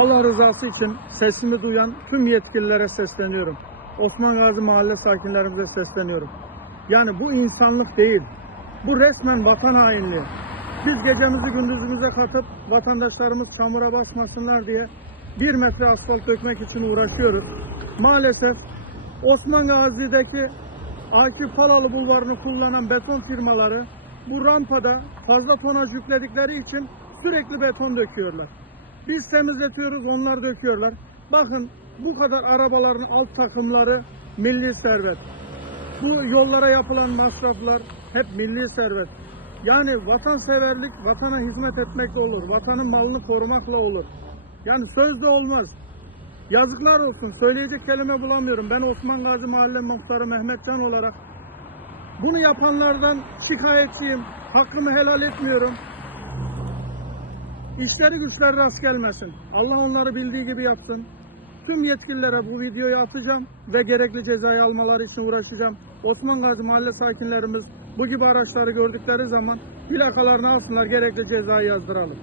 Allah rızası için sesimi duyan tüm yetkililere sesleniyorum. Osman Gazi mahalle sakinlerimize sesleniyorum. Yani bu insanlık değil. Bu resmen vatan hainliği. Biz gecemizi gündüzümüze katıp vatandaşlarımız çamura basmasınlar diye bir metre asfalt dökmek için uğraşıyoruz. Maalesef Osman Gazi'deki Akif Palalı bulvarını kullanan beton firmaları bu rampada fazla tonaj yükledikleri için sürekli beton döküyorlar. Biz temizletiyoruz, onlar döküyorlar. Bakın bu kadar arabaların alt takımları milli servet. Bu yollara yapılan masraflar hep milli servet. Yani vatanseverlik vatana hizmet etmekle olur. Vatanın malını korumakla olur. Yani sözde olmaz. Yazıklar olsun. Söyleyecek kelime bulamıyorum. Ben Osman Gazi Mahalle Muhtarı Mehmet Can olarak bunu yapanlardan şikayetçiyim. Hakkımı helal etmiyorum. İşleri güçler rast gelmesin. Allah onları bildiği gibi yapsın. Tüm yetkililere bu videoyu atacağım ve gerekli cezayı almaları için uğraşacağım. Osman Gazi mahalle sakinlerimiz bu gibi araçları gördükleri zaman plakalarını alsınlar gerekli cezayı yazdıralım.